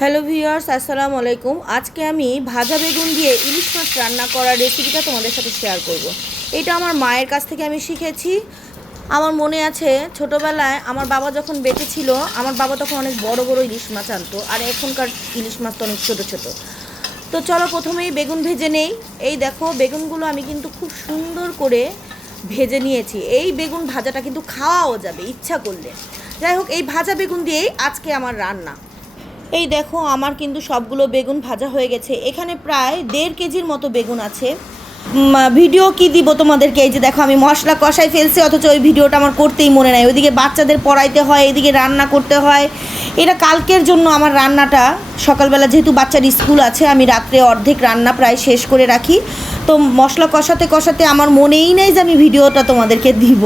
Hello viewers, আসসালামু আলাইকুম। আজকে আমি ভাজা বেগুন দিয়ে ইলিশ মাছ রান্না করার রেসিপিটা তোমাদের সাথে শেয়ার করব। এটা আমার মায়ের কাছ থেকে আমি শিখেছি। আমার মনে আছে ছোটোবেলায় আমার বাবা যখন বেঁচে ছিল, আমার বাবা তখন অনেক বড় বড় ইলিশ মাছ আনতো, আর এখনকার ইলিশ মাছ তো অনেক ছোটো ছোটো। তো চলো প্রথমেই বেগুন ভেজে নেই। এই দেখো, বেগুনগুলো আমি কিন্তু খুব সুন্দর করে ভেজে নিয়েছি। এই বেগুন ভাজাটা কিন্তু খাওয়াও যাবে ইচ্ছা করলে। যাই হোক, এই ভাজা বেগুন দিয়েই আজকে আমার রান্না। এই দেখো, আমার কিন্তু সবগুলো বেগুন ভাজা হয়ে গেছে। এখানে প্রায় 1.5 কেজির মতো বেগুন আছে। ভিডিও কি দিব তোমাদেরকে? এই যে দেখো, আমি মশলা কষাই ফেলছি, অথচ ওই ভিডিওটা আমার করতেই মনে নাই। ওইদিকে বাচ্চাদের পড়াইতে হয়, এদিকে রান্না করতে হয়। এটা কালকের জন্য আমার রান্নাটা। সকালবেলা যেহেতু বাচ্চার স্কুল আছে, আমি রাত্রে অর্ধেক রান্না প্রায় শেষ করে রাখি। তো মশলা কষাতে কষাতে আমার মনেই নেই যে আমি ভিডিওটা তোমাদেরকে দিব।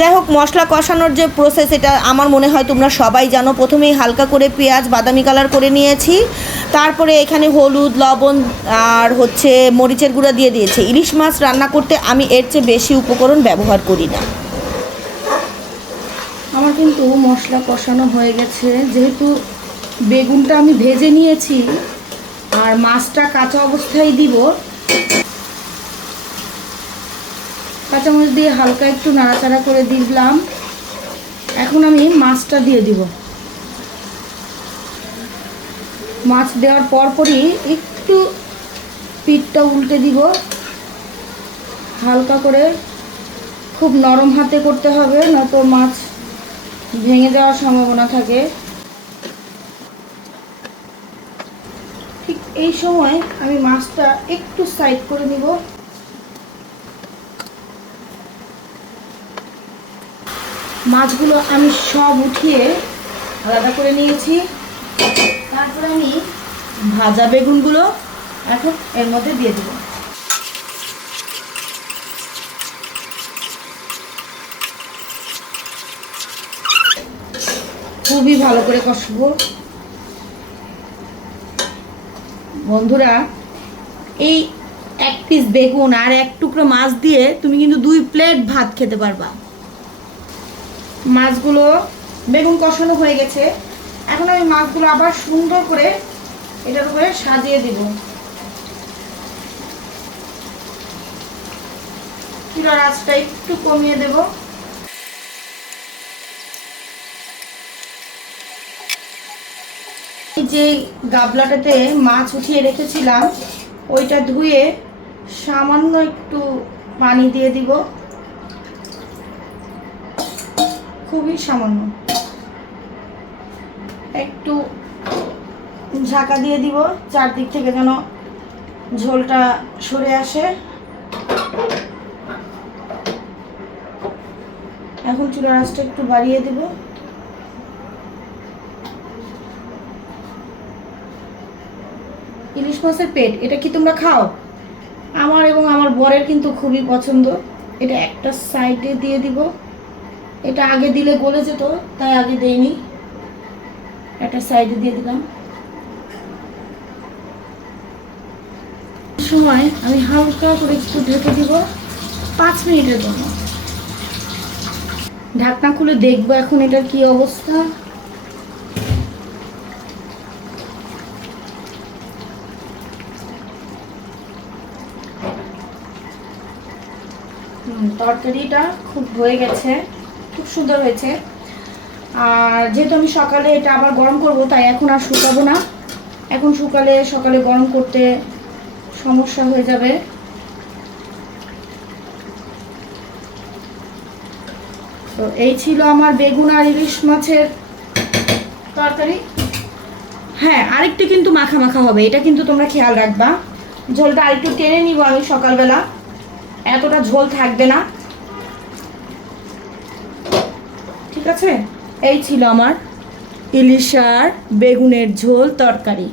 যাই হোক, মশলা কষানোর যে প্রসেস, এটা আমার মনে হয় তোমরা সবাই জানো। প্রথমেই হালকা করে পেঁয়াজ বাদামি কালার করে নিয়েছি, তারপরে এখানে হলুদ, লবণ আর মরিচের গুঁড়া দিয়ে দিয়েছি। ইলিশ মাছ রান্না করতে আমি এর চেয়ে বেশি উপকরণ ব্যবহার করি না। আমার কিন্তু মশলা কষানো হয়ে গেছে। যেহেতু বেগুনটা আমি ভেজে নিয়েছি আর মাছটা কাঁচা অবস্থায় দিব, কাঁচামরিচ দিয়ে হালকা একটু নাড়াচাড়া করে দিলাম। এখন আমি মাছটা দিয়ে দিব। মাছ দেওয়ার পরপরই একটু পিঠটা উল্টে দিব হালকা করে। খুব নরম হাতে করতে হবে, নয়তো মাছ ভেঙে যাওয়ার সম্ভাবনা থাকে। ঠিক এই সময় আমি মাছটা একটু সাইড করে নিব। মাছগুলো আমি সব উঠিয়ে আলাদা করে নিয়েছি। তারপরে আমি ভাজা বেগুনগুলো এখন এর মধ্যে দিয়ে দেব। খুবই ভালো করে কষবো। বন্ধুরা, এই 1 পিস বেগুন আর 1 টুকরো মাছ দিয়ে তুমি কিন্তু 2 প্লেট ভাত খেতে পারবা। মাছগুলো, বেগুন কষানো হয়ে গেছে। এখন আমি মাছগুলো আবার সুন্দর করে এটার উপরে সাজিয়ে দিব। চুলার আঁচটা একটু কমিয়ে দেব। যে গাবলাটাতে মাছ উঠিয়ে রেখেছিলাম, ওইটা ধুয়ে সামান্য একটু পানি দিয়ে দিব, খুবই সামান্য। একটু ঢাকা দিয়ে দিব, চারদিক থেকে যেন ঝোলটা সরে আসে। এখন চুলার আঁচটা একটু বাড়িয়ে দেব। ইলিশ মাছের পেট, এটা কি তোমরা খাও? আমার এবং আমার বরের কিন্তু খুবই পছন্দ। এটা একটা সাইডে দিয়ে দিব। এটা আগে দিলে গলে যেত, তাই আগে দেইনি। একটা সাইডে দিয়ে দিলাম। সময় আমি হালকা করে একটু ঢেকে দিব 5 মিনিটের জন্য। ঢাকনা খুলে দেখবো এখন এটার কি অবস্থা। তরকারিটা খুব হয়ে গেছে, খুব সুন্দর হয়েছে। আর যেহেতু আমি সকালে এটা আবার গরম করব, তাই এখন আর শুকাবো না। এখন সকালে গরম করতে সমস্যা হয়ে যাবে। তো এই ছিল আমার বেগুন আর ইলিশ মাছের তরকারি। হ্যাঁ, আরেকটু কিন্তু মাখা মাখা হবে, এটা কিন্তু তোমরা খেয়াল রাখবা। ঝোলটা আরেকটু টেনে নিব আমি সকালবেলা, এতটা ঝোল থাকবে না। ঠিক আছে, এই ছিল আমার ইলিশ আর বেগুনের ঝোল তরকারি।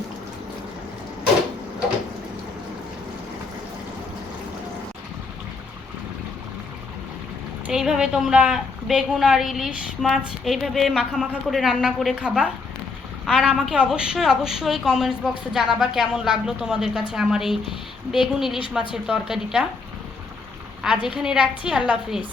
এইভাবে তোমরা বেগুন আর ইলিশ মাছ এইভাবে মাখা মাখা করে রান্না করে খাবা। আর আমাকে অবশ্যই কমেন্টস বক্সে জানাবা কেমন লাগলো তোমাদের কাছে আমার এই বেগুন ইলিশ মাছের তরকারিটা। আজ এখানে রাখছি। আল্লাহ হাফেজ।